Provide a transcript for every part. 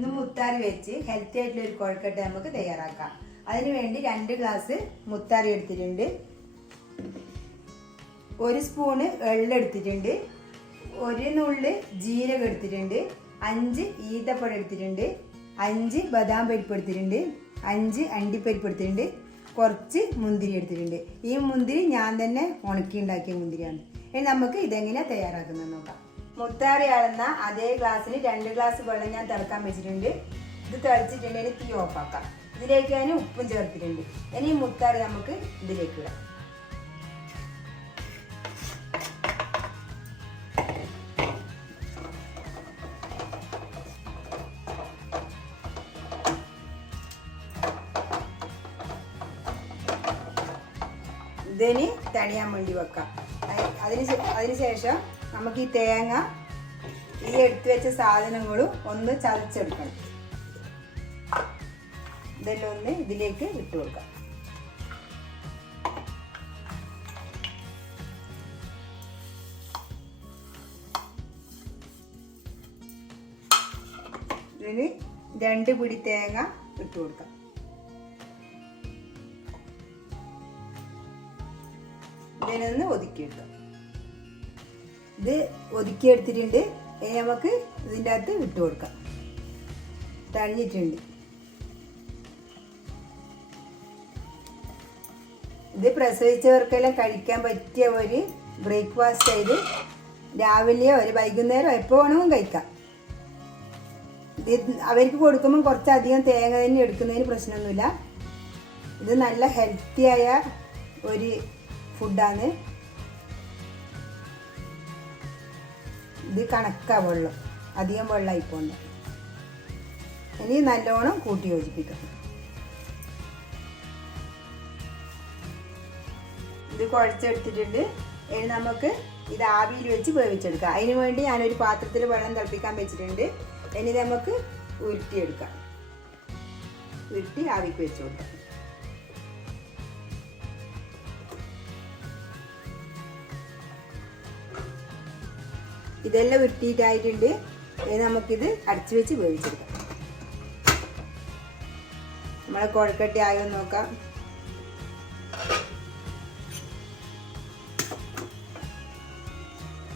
ഇന്ന് മുത്താറി വെച്ച് ഹെൽത്തി ആയിട്ടുള്ള ഒരു കൊഴക്കട്ട നമുക്ക് തയ്യാറാക്കാം. അതിനു വേണ്ടി 2 ഗ്ലാസ് മുത്താറി എടുത്തിട്ടുണ്ട്, 1 സ്പൂണ് എള്ള് എടുത്തിട്ടുണ്ട്, 1 നുള്ള് ജീരകം എടുത്തിട്ടുണ്ട്, 5 ഈന്തപ്പഴം എടുത്തിട്ടുണ്ട്, 5 ബദാം പരിപ്പ് എടുത്തിട്ടുണ്ട്, 5 അണ്ടിപ്പരിപ്പ് എടുത്തിട്ടുണ്ട്, കുറച്ച് മുന്തിരി എടുത്തിട്ടുണ്ട്. ഈ മുന്തിരി ഞാൻ തന്നെ ഉണക്കി ഉണ്ടാക്കിയ മുന്തിരിയാണ്. ഇനി നമുക്ക് ഇതെങ്ങനെ തയ്യാറാക്കുന്നത് നോക്കാം. മുത്താറി അളന്ന അതേ ഗ്ലാസ്സിന് 2 ഗ്ലാസ് വെള്ളം ഞാൻ തിളക്കാൻ വെച്ചിട്ടുണ്ട്. ഇത് തിളച്ചിട്ടുണ്ടെങ്കിൽ തീ ഓഫാക്കാം. ഇതിലേക്ക് ഞാൻ ഉപ്പും ചേർത്തിട്ടുണ്ട്. ഇനി ഈ മുത്താറി നമുക്ക് ഇതിലേക്ക് ഇടാം. ഇതിന് തണിയാൻ വേണ്ടി വെക്കാം. അതിനുശേഷം നമുക്ക് ഈ തേങ്ങ ഈ എടുത്തു വെച്ച സാധനങ്ങളും ഒന്ന് ചതച്ചെടുക്കണം. ഇതെല്ലാം ഒന്ന് ഇതിലേക്ക് ഇട്ട് കൊടുക്കാം. ഇതിന് 2 പിടി തേങ്ങ ഇട്ട് കൊടുക്കാം. ഇതിനൊന്ന് ഒതുക്കിയെടുക്കാം. ഇത് ഒതുക്കിയെടുത്തിട്ടുണ്ട്. ഇനി നമുക്ക് ഇതിൻ്റെ അകത്ത് ഇട്ട് കൊടുക്കാം. തണിഞ്ഞിട്ടുണ്ട്. ഇത് പ്രസവിച്ചവർക്കെല്ലാം കഴിക്കാൻ പറ്റിയ ഒരു ബ്രേക്ക്ഫാസ്റ്റ് ആയത്. രാവിലെയോ ഒരു വൈകുന്നേരമോ എപ്പോൾ വേണമെങ്കിലും കഴിക്കാം. ഇത് അവർക്ക് കൊടുക്കുമ്പോൾ കുറച്ചധികം തേങ്ങ തന്നെ എടുക്കുന്നതിന് പ്രശ്നമൊന്നുമില്ല. ഇത് നല്ല ഹെൽത്തിയായ ഒരു ഫുഡാണ്. ഇത് കണക്കാ വെള്ളം, അധികം വെള്ളമായി പോകണ്ട. ഇനി നല്ലോണം കൂട്ടി യോജിപ്പിക്കാം. ഇത് കുഴച്ചെടുത്തിട്ടുണ്ട്. ഇനി നമുക്ക് ഇത് ആവിയിൽ വെച്ച് വേവിച്ചെടുക്കാം. അതിന് വേണ്ടി ഞാനൊരു പാത്രത്തിൽ വെള്ളം തിളപ്പിക്കാൻ വെച്ചിട്ടുണ്ട്. ഇനി നമുക്ക് ഉരുട്ടിയെടുക്കാം. ഉരുട്ടി ആവിക്ക് വെച്ച് കൊടുക്കാം. ഇതെല്ലാം ഉരുട്ടിയിട്ടായിട്ടുണ്ട്. നമുക്കിത് അടച്ചു വെച്ച് വേവിച്ചെടുക്കാം. നമ്മളെ കൊഴക്കട്ട ആയോ നോക്കാം.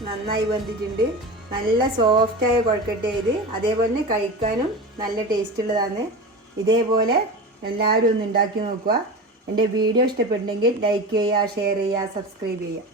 നന്നായി വെന്തിട്ടുണ്ട്. നല്ല സോഫ്റ്റായ കൊഴക്കട്ടയായത്. അതേപോലെ തന്നെ കഴിക്കാനും നല്ല ടേസ്റ്റ് ഉള്ളതാണ്. ഇതേപോലെ എല്ലാവരും ഒന്ന് ഉണ്ടാക്കി നോക്കുക. എൻ്റെ വീഡിയോ ഇഷ്ടപ്പെട്ടെങ്കിൽ ലൈക്ക് ചെയ്യുക, ഷെയർ ചെയ്യുക, സബ്സ്ക്രൈബ് ചെയ്യുക.